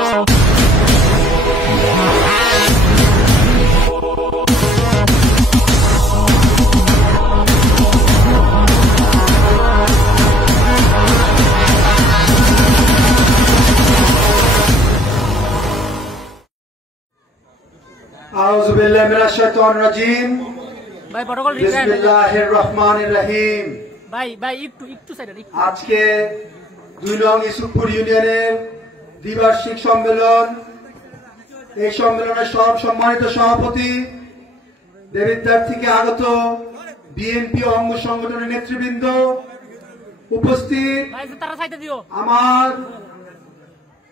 আউযু বিল্লাহি মিনাশ শাইতানির রাজিম। ভাই প্রটোকল বিসমিল্লাহির রহমানির রহিম। ভাই একটু সাইডে। আজকে 2 নং ইউসুফপুর ইউনিয়নের দ্বিবার্ষিক সম্মেলন। এই সম্মেলনের সম্মানিত সভাপতি দেবিদ্বার থেকে আগত বিএনপি অঙ্গ সংগঠনের নেতৃবৃন্দ উপস্থিত, আমার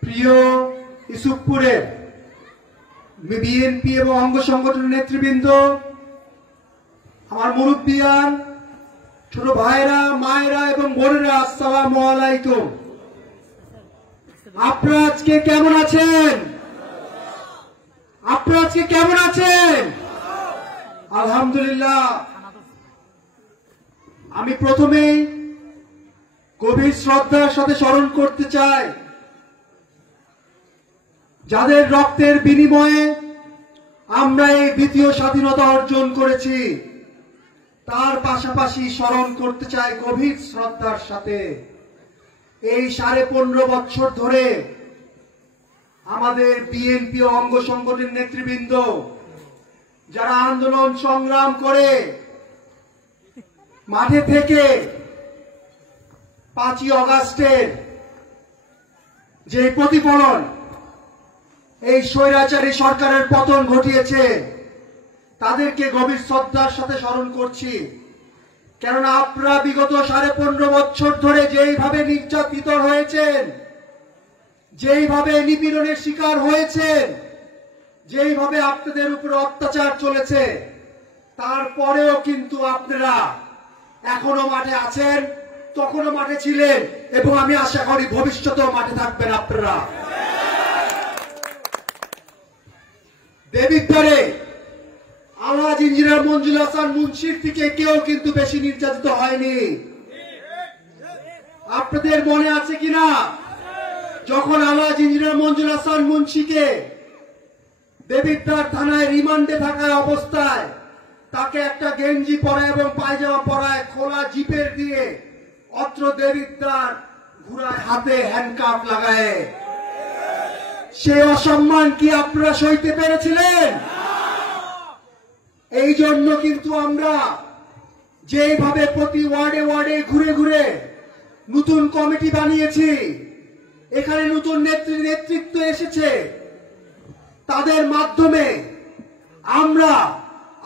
প্রিয় ইউসুফপুরের বিএনপি এবং অঙ্গ সংগঠনের নেতৃবৃন্দ, আমার মুরব্বিয়ান, ছোট ভাইরা, মায়েরা এবং বোনেরা, আসসালামু আলাইকুম। আপনারা আজকে কেমন আছেন? আপনারা আজকে কেমন আছেন? আলহামদুলিল্লাহ। আমি প্রথমেই গভীর শ্রদ্ধার সাথে স্মরণ করতে চাই যাদের রক্তের বিনিময়ে আমরা এই দ্বিতীয় স্বাধীনতা অর্জন করেছি। তার পাশাপাশি স্মরণ করতে চাই গভীর শ্রদ্ধার সাথে এই 15.5 বছর ধরে আমাদের বিএনপি অঙ্গ সংগঠনের নেতৃবৃন্দ যারা আন্দোলন সংগ্রাম করে মাঠে থেকে 5ই আগস্টের যে প্রতিফলন এই স্বৈরাচারী সরকারের পতন ঘটিয়েছে, তাদেরকে গভীর শ্রদ্ধার সাথে স্মরণ করছি। কেননা আপনারা বিগত 15.5 বছর ধরে যেইভাবে নির্যাতিত হয়েছেন, যেইভাবে নিপীড়নের শিকার হয়েছেন, যেইভাবে আপনাদের উপরে অত্যাচার চলেছে, তারপরেও কিন্তু আপনারা এখনো মাঠে আছেন, তখনও মাঠে ছিলেন এবং আমি আশা করি ভবিষ্যতেও মাঠে থাকবেন আপনারা। দেবিদ্বারে আলহাজ ইঞ্জিনিয়ার মঞ্জুর হাসান মুন্সির থেকে কেউ কিন্তু বেশি নির্যাতিত হয়নি। আপনাদের মনে আছে কিনা যখন আলহাজ ইঞ্জিনিয়ার মঞ্জুর হাসান মুন্সিকে দেবিদ্বার থানায় রিমান্ডে থাকা অবস্থায় তাকে একটা গেঞ্জি পরায় এবং পায়জামা পরায় খোলা জিপের দিয়ে অত্র দেবিদ্বার ঘোড়ার হাতে হ্যান্ডকাফ লাগায়, সে অসম্মান কি আপনারা সইতে পেরেছিলেন? এই জন্য কিন্তু আমরা যেভাবে প্রতি ওয়ার্ডে ওয়ার্ডে ঘুরে ঘুরে নতুন কমিটি বানিয়েছি, এখানে নতুন নেতৃত্ব এসেছে, তাদের মাধ্যমে আমরা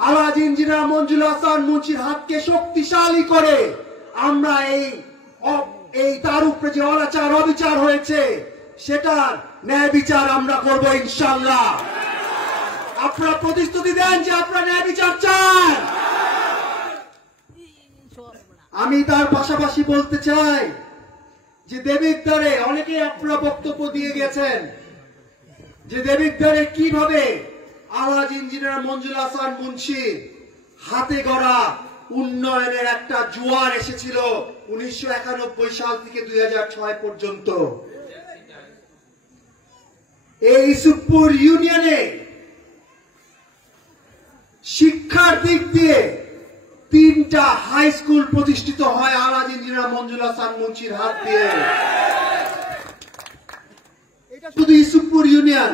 আলহাজ ইঞ্জিনিয়ার মঞ্জুর হাসান মুন্সির হাতকে শক্তিশালী করে আমরা এই তার উপরে যে অনাচার অবিচার হয়েছে সেটার ন্যায় বিচার আমরা করব ইনশাআল্লাহ। আপনারা প্রতিশ্রুতি দেন যে আপনারা ন্যায় বিচার চান। আমি তার পাশাপাশি বলতে চাই যে দেবিদ্বারে অনেকেই আপনারা বক্তব্য দিয়ে গেছেন যে দেবিদ্বারে কিভাবে আলহাজ ইঞ্জিনিয়ার মঞ্জুর হাসান মুন্সি হাতে গড়া উন্নয়নের একটা জোয়ার এসেছিল 1991 সাল থেকে 2006 পর্যন্ত। এই ইউসুফপুর ইউনিয়নে শিক্ষার দিক দিয়ে 3টা হাই স্কুল প্রতিষ্ঠিত হয় আলহাজ ইঞ্জিনিয়ার মঞ্জুর হাসান মুন্সির হাত দিয়ে। এটা শুধু ইউসুফপুর ইউনিয়ন।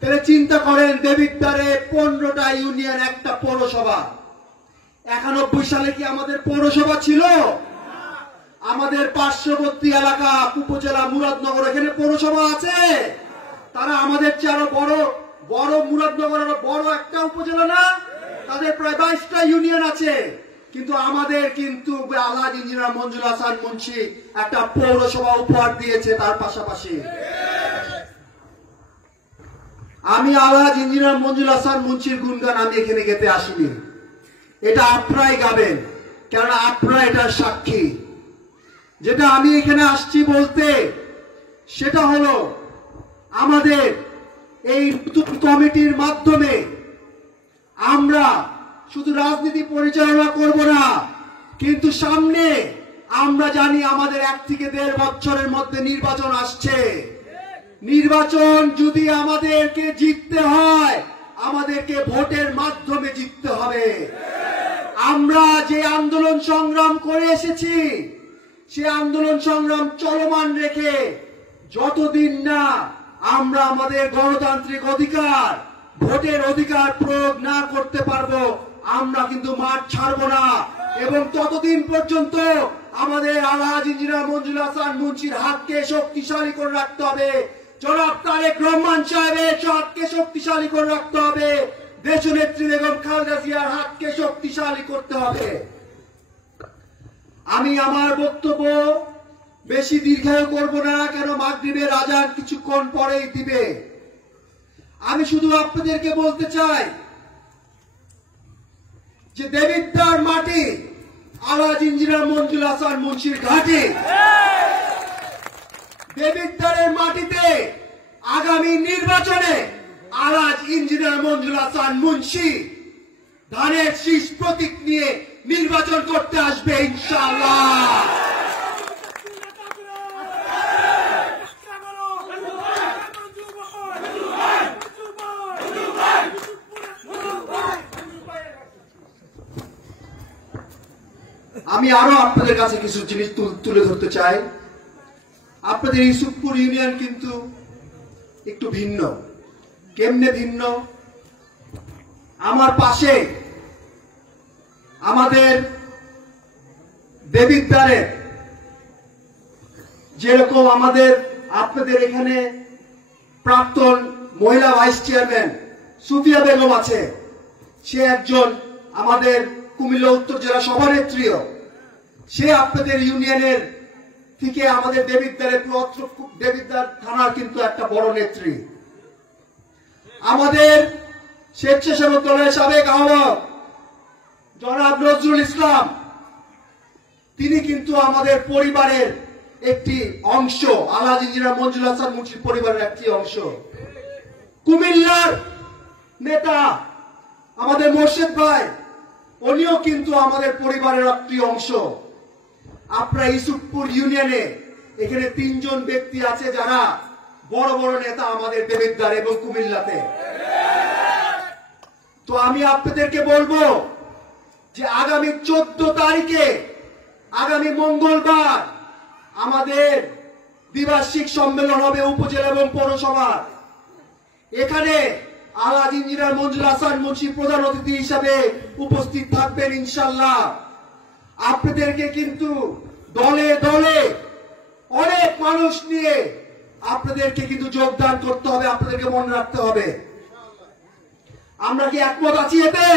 তাহলে চিন্তা করেন, দেবিদ্বারে 15টা ইউনিয়ন, একটা পৌরসভা। 91 সালে কি আমাদের পৌরসভা ছিল? আমাদের পার্শ্ববর্তী এলাকা উপজেলা মুরাদনগর, এখানে পৌরসভা আছে? তারা আমাদের চেয়ে আরো বড় মুরাদনগর আরো বড় একটা উপজেলা না? তাদের প্রায় 22টা ইউনিয়ন আছে। কিন্তু আমাদের কিন্তু আলহাজ ইঞ্জিনিয়ার মঞ্জুর হাসান মুন্সি একটা পৌরসভা উপহার দিয়েছে। তার পাশাপাশি আমি আলহাজ ইঞ্জিনিয়ার মঞ্জুর হাসান মুন্সির গুণগান আমি এখানে গেতে আসিনি, এটা আপনারাই গাবেন, কেননা আপনারা এটার সাক্ষী। যেটা আমি এখানে আসছি বলতে সেটা হলো আমাদের এই নতুন কমিটির মাধ্যমে আমরা শুধু রাজনীতি পরিচালনা করব না, কিন্তু সামনে আমরা জানি আমাদের 1 থেকে 1.5 বছরের মধ্যে নির্বাচন আসছে। নির্বাচন যদি আমাদেরকে জিততে হয়, আমাদেরকে ভোটের মাধ্যমে জিততে হবে। আমরা যে আন্দোলন সংগ্রাম করে এসেছি, সে আন্দোলন সংগ্রাম চলমান রেখে যতদিন না আমরা আমাদের গণতান্ত্রিক অধিকার, ভোটের অধিকার প্রয়োগ না করতে পারবো, আমরা কিন্তু মাঠ ছাড়বো না। এবং ততদিন পর্যন্ত আমাদের আলহাজ ইঞ্জিনিয়ার মঞ্জুর হাসান মুন্সির হাতকে শক্তিশালী করে রাখতে হবে, জনাব তারেক রহমান সাহেবের হাতকে শক্তিশালী করে রাখতে হবে, দেশনেত্রী বেগম খালেদা জিয়ার হাতকে শক্তিশালী করতে হবে। আমি আমার বক্তব্য বেশি দীর্ঘায়ু করব না, কেন মাগরিবের আজান কিছুক্ষণ পরেই দিবে। আমি শুধু আপনাদেরকে বলতে চাই যে দেবিদ্বার মাটি, আলহাজ ইঞ্জিনিয়ার মঞ্জুর হাসান মুন্সির ঘাটে, দেবিদ্বারের মাটিতে আগামী নির্বাচনে আলহাজ ইঞ্জিনিয়ার মঞ্জুর হাসান মুন্সি ধানের শীষ প্রতীক নিয়ে নির্বাচন করতে আসবে ইনশাআল্লাহ। আমি আরো আপনাদের কাছে কিছু জিনিস তুলে ধরতে চাই। আপনাদের ইউসুফপুর ইউনিয়ন কিন্তু একটু ভিন্ন। কেমনে ভিন্ন? আমার পাশে আমাদের দেবিদ্বারে যেরকম আমাদের আপনাদের এখানে প্রাক্তন মহিলা ভাইস চেয়ারম্যান সুফিয়া বেগম আছে, সে একজন আমাদের কুমিল্লা উত্তর জেলা সভানেত্রীও। সে আপনাদের ইউনিয়নের থেকে আমাদের দেবিদ্বার থানার কিন্তু একটা বড় নেত্রী। আমাদের স্বেচ্ছাসেবক দলের সাবেক আহ্বায়ক জনাব নজরুল ইসলাম, তিনি কিন্তু আমাদের পরিবারের একটি অংশ, আলহাজ ইঞ্জিনিয়ার মঞ্জুর হাসান মুন্সির পরিবারের একটি অংশ। কুমিল্লার নেতা আমাদের মোর্শেদ ভাই, উনিও কিন্তু আমাদের পরিবারের একটি অংশ। আপনারা ইউসুফপুর ইউনিয়নে এখানে 3 জন ব্যক্তি আছে যারা বড় বড় নেতা আমাদের দেবিদ্বার এবং কুমিল্লাতে। তো আমি আপনাদেরকে বলবো যে আগামী 14 তারিখে, আগামী মঙ্গলবার আমাদের দ্বিবার্ষিক সম্মেলন হবে উপজেলা এবং পৌরসভা। এখানে আলহাজ ইঞ্জিনিয়ার মঞ্জুর হাসান মুন্সি প্রধান অতিথি হিসাবে উপস্থিত থাকবেন ইনশাআল্লাহ। আপনাদেরকে কিন্তু দলে দলে অনেক মানুষ নিয়ে আপনাদেরকে কিন্তু যোগদান করতে হবে, আপনাদেরকে মনে রাখতে হবে। আমরা কি একমত আছি এতে?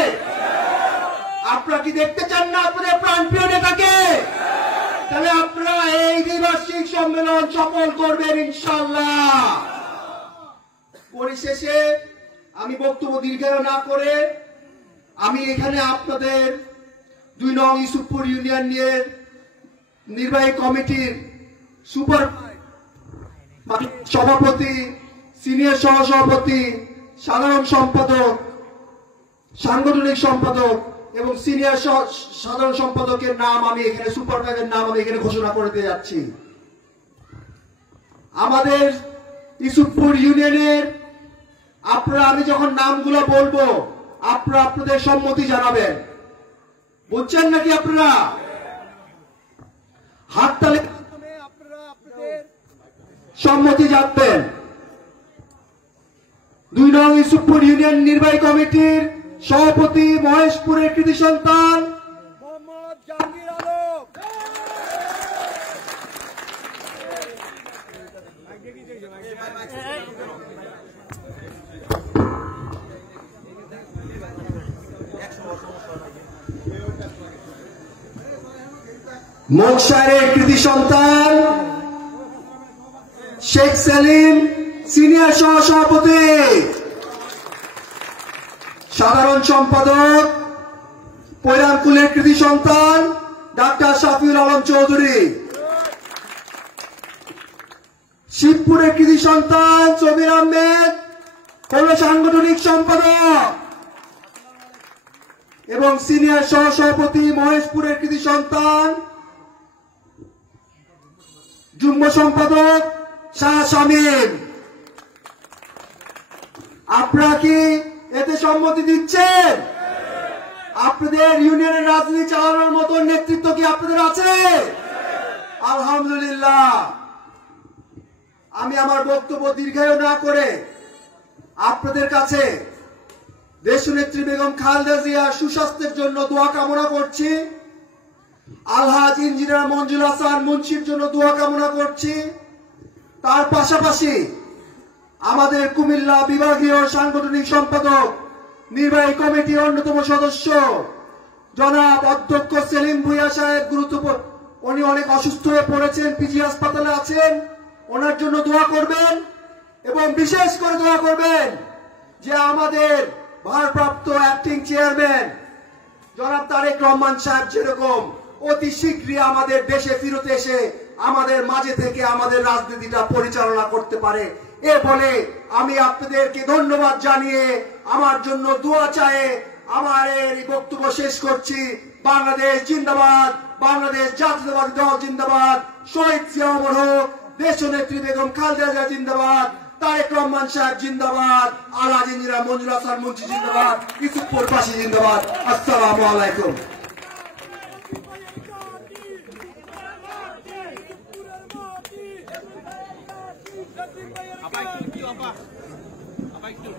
আপনারা কি দেখতে চান না আপনাদের প্রাণপ্রিয় নেতাকে? তাহলে আপনারা এই দ্বিবার্ষিক সম্মেলন সফল করবেন ইনশাআল্লাহ। পরিশেষে আমি বক্তব্য দীর্ঘায়ু না করে আমি এখানে আপনাদের 2 নং ইউসুফপুর ইউনিয়ন নিয়ে নির্বাহী কমিটির সুপার সভাপতি, সিনিয়র সহসভাপতি, সাধারণ সম্পাদক, সাংগঠনিক সম্পাদক এবং সিনিয়র সাধারণ সম্পাদকের নাম আমি এখানে, সুপারভাইজারের নাম আমি এখানে ঘোষণা করতে যাচ্ছি। আমাদের ইউসুফপুর ইউনিয়নের আপনারা, আমি যখন নামগুলো বলবো আপনারা আপনাদের সম্মতি জানাবেন। বুঝছেন নাকি? আপনারা হাততালি আপনারা আপনাদের সম্মতি জানাবেন। 2 নং ইউসুফপুর ইউনিয়ন নির্বাহী কমিটির সভাপতি, মহেশপুরের কৃতি সন্তান মোহাম্মদ জাহাঙ্গীর আলম। মোকশারের কৃতি সন্তান শেখ সেলিম, সিনিয়র সহসভাপতি। সাধারণ সম্পাদক পৈরামকুলের কৃতি সন্তান ডাক্তার শাফিউল আলম চৌধুরী। শিবপুরের কৃতি সন্তান সমীর আহমেদ, পৌর সাংগঠনিক সম্পাদক এবং সিনিয়র সহসভাপতি মহেশপুরের কৃতি সন্তান যুগ্ম সম্পাদক শাহ শামীম। আপনারা কি এতে সম্মতি দিচ্ছেন? আপনাদের ইউনিয়নের রাজনীতি চালানোর মতো নেতৃত্ব কি আপনাদের আছে? আলহামদুলিল্লাহ। আমি আমার বক্তব্য দীর্ঘায়ু না করে আপনাদের কাছে দেশনেত্রী বেগম খালেদা জিয়ার সুস্বাস্থ্যের জন্য দোয়া কামনা করছি। আলহাজ ইঞ্জিনিয়ার মঞ্জুর হাসান মুন্সির জন্য দোয়া কামনা করছি। তার পাশাপাশি আমাদের কুমিল্লা বিভাগীয় সাংগঠনিক সম্পাদক, নির্বাহী কমিটির অন্যতম সদস্য জনাব অধ্যক্ষ সেলিম ভুঁইয়া সাহেব গুরুত্বপূর্ণ, উনি অনেক অসুস্থ হয়ে পড়েছেন, পিজি হাসপাতালে আছেন, ওনার জন্য দোয়া করবেন এবং বিশেষ করে দোয়া করবেন যে আমাদের ভারপ্রাপ্ত অ্যাক্টিং চেয়ারম্যান জনাব তারেক রহমান সাহেব যেরকম অতি শীঘ্রই আমাদের দেশে ফিরতে এসে আমাদের মাঝে থেকে আমাদের রাজনীতিটা পরিচালনা করতে পারে। এ বলে আমি আপনাদেরকে ধন্যবাদ জানিয়ে আমার জন্য দোয়া চায়ে আমার এই বক্তব্য শেষ করছি। বাংলাদেশ জিন্দাবাদ, বাংলাদেশ জাতীয়তাবাদী দল জিন্দাবাদ, শহীদ জিয়া অমর হোক, দেশনেত্রী বেগম খালেদা জিয়া জিন্দাবাদ, তারেক রহমান সাহেব জিন্দাবাদ, আলহাজ ইঞ্জিনিয়ার মঞ্জুর হাসান মুন্সি জিন্দাবাদ, ইউসুফপুর পাশি জিন্দাবাদ। আসসালামু আলাইকুম। Apa itu?